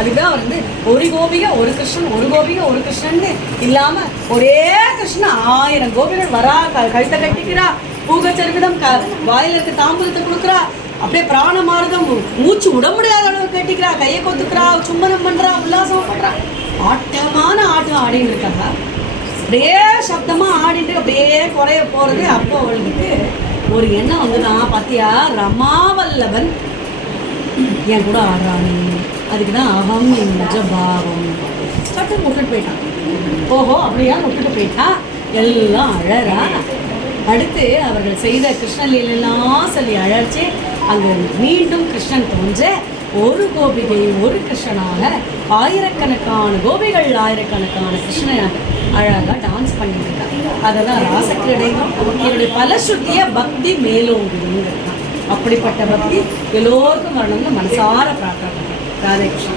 அதுதான் வந்து ஒரு கோபிகை ஒரு கிருஷ்ணன், ஒரு கோபிகை ஒரு கிருஷ்ணன் இல்லாம ஒரே கிருஷ்ணன் 1000 கோபிகள் வரா, கழுத்தை கட்டிக்கிறா, பூகச்சரிவிதம் வாயில இருக்க தாம்பூலத்தை கொடுக்குறா, அப்படியே பிராண மார்க்கம் மூச்சு விட முடியாத அளவு கட்டிக்கிறா, கையை கொத்துக்கிறா, சும்மனம் பண்றா, உல்லாசம் பண்றா, ஆட்டமான ஆட்டம் ஆடின்னு இருக்காங்க. அப்படியே சப்தமா ஆடிட்டு அப்படியே குறைய போறது. அப்போ அவளுக்கு ஒரு எண்ணம் வந்துதான், பாத்தியா ரமாவல்லவன் என் கூட ஆடுறானே, அதுக்குதான் அகம் நிஜ பாவம் சட்டு விட்டுட்டு போயிட்டான். ஓஹோ அப்படியா விட்டுட்டு போயிட்டா, எல்லாம் அழறா. அடுத்து அவர்கள் செய்த கிருஷ்ணலீலாம் சொல்லி அழற்சி அங்கு மீண்டும் கிருஷ்ணன் தோன்ற ஒரு கோபிகை ஒரு கிருஷ்ணனாக ஆயிரக்கணக்கான கோபிகள் ஆயிரக்கணக்கான கிருஷ்ணனாக அழகாக டான்ஸ் பண்ணிட்டு இருக்காங்க. அதெல்லாம் ராசக்கிரடையும் என்னுடைய பலசுத்திய பக்தி மேலோங்குங்கிறது. அப்படிப்பட்ட பக்தி எல்லோருக்கும் வரணும்னு மனசார பிரார்த்தனை. ராதே கிருஷ்ணன்.